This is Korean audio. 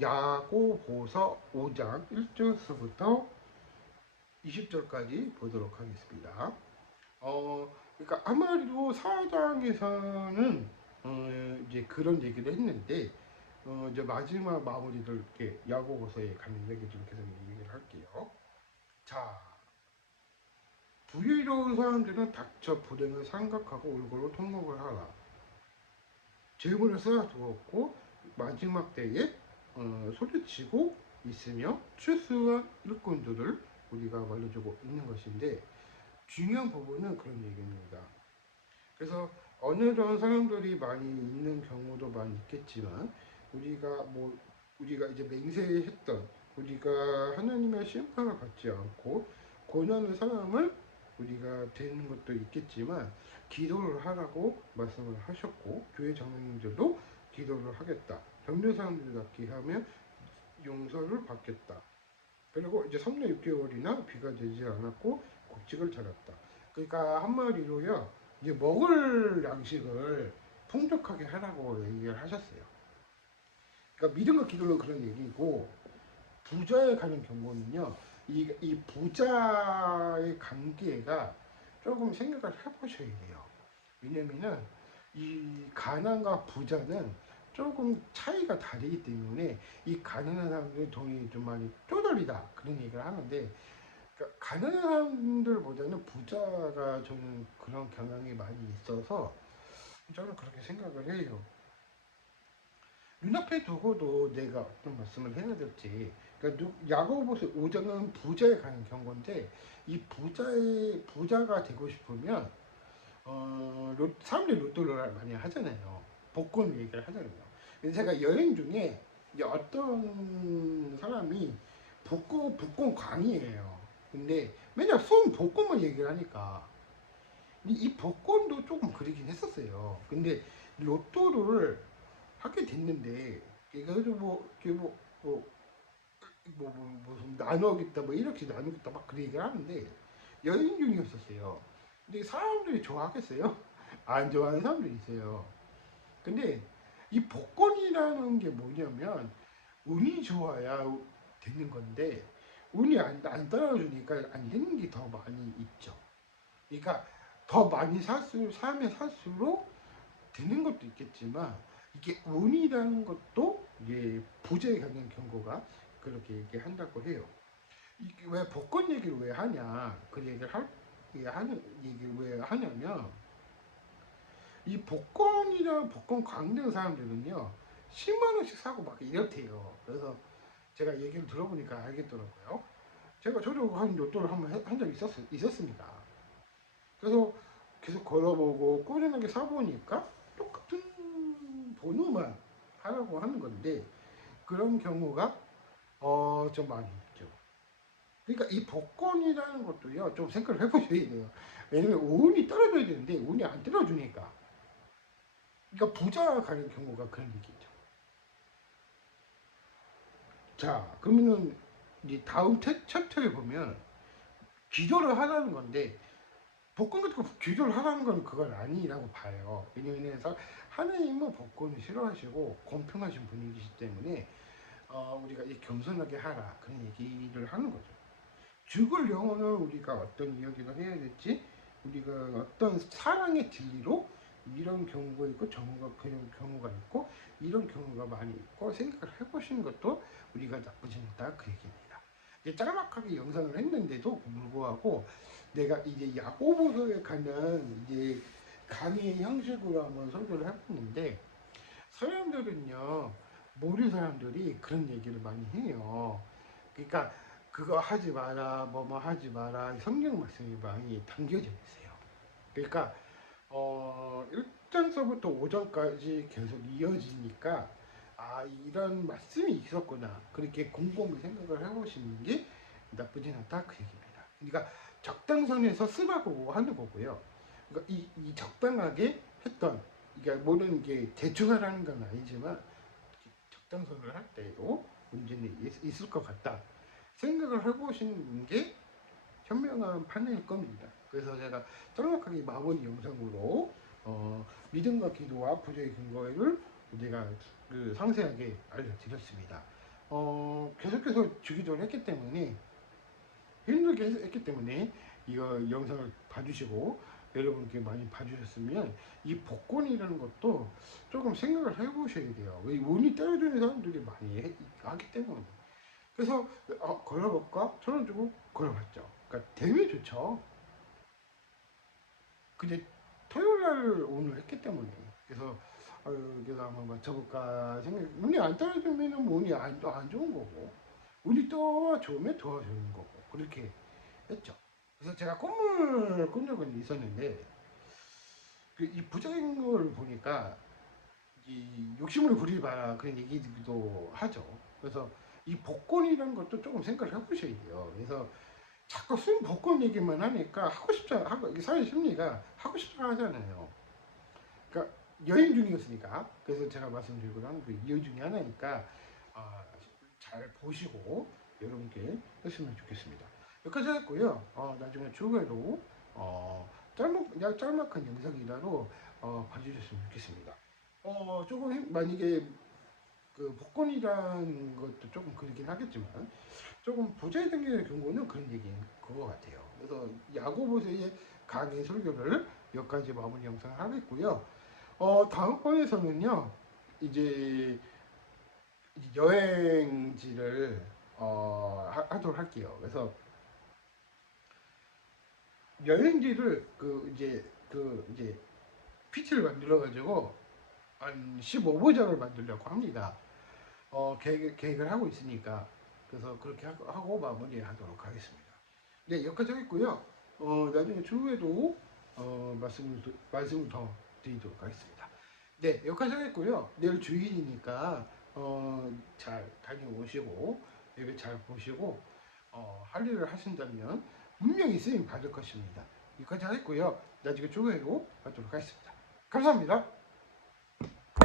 야고보서 5장 1절서부터 20절까지 보도록 하겠습니다. 그러니까 아마도 4장에서는 이제 그런 얘기를 했는데 이제 마지막 마무리를 이렇게 야고보서에 가는 얘기 좀 계속 얘기를 할게요. 자, 부유로운 사람들은 닥쳐 불행을 생각하고 올고로 통곡을 하라. 질문을 쌓아두었고 마지막 때에 소리치고 있으며 출세한 일꾼들을 우리가 말려주고 있는 것인데 중요한 부분은 그런 얘기입니다. 그래서 어느 정도 사람들이 많이 있는 경우도 많이 있겠지만 우리가 이제 맹세했던 우리가 하나님의 심판을 받지 않고 고난의 사람을 우리가 되는 것도 있겠지만 기도를 하라고 말씀을 하셨고 교회 장로님들도 기도를 하겠다. 병든 사람들을 낫게 하면 용서를 받겠다. 그리고 이제 3년 6개월이나 비가 되지 않았고 곡식을 자랐다. 그러니까 한마디로요. 이제 먹을 양식을 풍족하게 하라고 얘기를 하셨어요. 그러니까 믿음과 기도는 그런 얘기고 부자에 가는 경우는요. 이 부자의 관계가 조금 생각을 해보셔야 돼요. 왜냐면은 이 가난과 부자는 조금 차이가 다르기 때문에 이 가난한 사람들이 돈이 좀 많이 쪼달리다 그런 얘기를 하는데 그러니까 가난한 사람들보다는 부자가 저는 그런 경향이 많이 있어서 저는 그렇게 생각을 해요. 눈앞에 두고도 내가 어떤 말씀을 해야 될지. 그러니까 야고보서 5장은 부자에 가는 경고인데 이 부자가 되고 싶으면 사람들이 로또를 많이 하잖아요. 복권 얘기를 하잖아요. 그래서 제가 여행 중에 어떤 사람이 복권 광이에요. 근데 맨날 쏜 복권만 얘기를 하니까 이 복권도 조금 그리긴 했었어요. 근데 로또를 하게 됐는데 그래도 무슨 나누겠다 뭐 이렇게 나누겠다 막 그 얘기를 하는데 여행 중이었었어요. 근데 사람들이 좋아하겠어요? 안 좋아하는 사람들이 있어요. 근데 이 복권이라는 게 뭐냐면 운이 좋아야 되는 건데 운이 안 따라주니까 안 되는 게 더 많이 있죠. 그러니까 더 많이 사면 살수록 되는 것도 있겠지만 이게 운이라는 것도 이게 부재에 갖는 경고가 그렇게 얘기한다고 해요. 이게 왜 복권 얘기를 왜 하냐? 그 얘기를 하는 얘기를 왜 하냐면 이 복권 광는 사람들은요 10만 원씩 사고 막 이렇대요. 그래서 제가 얘기를 들어보니까 알겠더라고요. 저도 한 로또를 한번 한 적이 있었습니다. 그래서 계속 걸어보고 꾸준하게 사보니까 똑같은 번호만 하라고 하는 건데 그런 경우가 좀 많이 있죠. 그러니까 이 복권이라는 것도요 좀 생각을 해보셔야 돼요. 왜냐면 운이 떨어져야 되는데 운이 안 떨어주니까. 그러니까 부자가 가는 경우가 그런 얘기죠. 자, 그러면은 이제 다음 챕터에 보면 기도를 하라는 건데 복권 같은 거 기도를 하라는 건 그건 아니라고 봐요. 왜냐면 하나님은 복권을 싫어하시고 공평하신 분이시기 때문에 우리가 이 겸손하게 하라 그런 얘기를 하는 거죠. 죽을 영혼을 우리가 어떤 이야기를 해야 될지 우리가 어떤 사랑의 진리로 이런 경우가 있고 그런 경우가 있고 이런 경우가 많이 있고 생각을 해보시는 것도 우리가 나쁘지 않다 그 얘기입니다. 이제 짤막하게 영상을 했는데도 불구하고 내가 이제 야고보서에 가는 이제 강의 형식으로 한번 설교를 해봤는데 사람들은요 모르는 사람들이 그런 얘기를 많이 해요. 그러니까 그거 하지 마라, 뭐 하지 마라, 성경 말씀이 많이 담겨져 있어요. 그러니까 1장서부터 5장까지 계속 이어지니까 이런 말씀이 있었구나 그렇게 곰곰이 생각을 해보시는 게 나쁘진 않다 그 얘기입니다. 그러니까 적당선에서 쓰라고 하는 거고요. 그러니까 이 적당하게 했던 그러니까 모든 게 대충 하라는 건 아니지만 적당선을 할 때도 문제는 있을 것 같다 생각을 해보시는 게 현명한 판단일 겁니다. 그래서 제가 정확하게 마무리 영상으로 믿음과 기도와 부재의 근거를 내가 그 상세하게 알려드렸습니다. 계속해서 주기적으로 했기 때문에 힘들게 했기 때문에 이거 영상을 봐주시고 여러분께 많이 봐주셨으면 이 복권이라는 것도 조금 생각을 해보셔야 돼요. 왜 운이 떨어지는 사람들이 많이 하기 때문에. 그래서 걸어볼까? 1,000원 주고 걸어봤죠. 그러니까 되면 좋죠. 근데 토요일날 오늘 했기 때문에 그래서 그래서 한번 맞춰볼까 생각. 운이 안 떨어지면은 뭐 운이 안 좋은 거고, 운이 더 좋으면 더 좋은 거고, 그렇게 했죠. 그래서 제가 꿈을 꾼 적은 있었는데 이 부자인 걸 보니까 이 욕심을 부리지 마라 그런 얘기도 하죠. 그래서 이 복권이라는 것도 조금 생각을 해보셔야 돼요. 그래서 자꾸 쓴 복권 얘기만 하니까 하고 싶잖아. 이게 사회 심리가 하고 싶다 하잖아요. 그러니까 여행 중이었으니까. 그래서 제가 말씀드리고 나는 그 이유 중에 하나니까 아, 잘 보시고 여러분께 했으면 좋겠습니다. 여기까지 했고요. 나중에 추후에도 짤막한 영상이라도 봐주셨으면 좋겠습니다. 조금 만약에 그 복권이란 것도 조금 그렇긴 하겠지만 조금 부자의 등의 경우는 그런 얘기인 그거 같아요. 그래서 야고보서의 강의 설교를 여기까지 마무리 영상을 하겠고요. 다음번에서는요 이제 여행지를 하도록 할게요. 그래서 여행지를 이제 PT를 만들어 가지고 한 15부작을 만들려고 합니다. 계획을 하고 있으니까 그래서 그렇게 하고 마무리하도록 하겠습니다. 네, 여기까지 하겠고요. 나중에 추후에도 말씀을 더 드리도록 하겠습니다. 네, 여기까지 하겠고요. 내일 주일이니까 잘 다녀오시고 예배 잘 보시고 할 일을 하신다면 분명히 쓰임 받을 것입니다. 여기까지 하겠고요. 나중에 추후에도 하도록 하겠습니다. 감사합니다.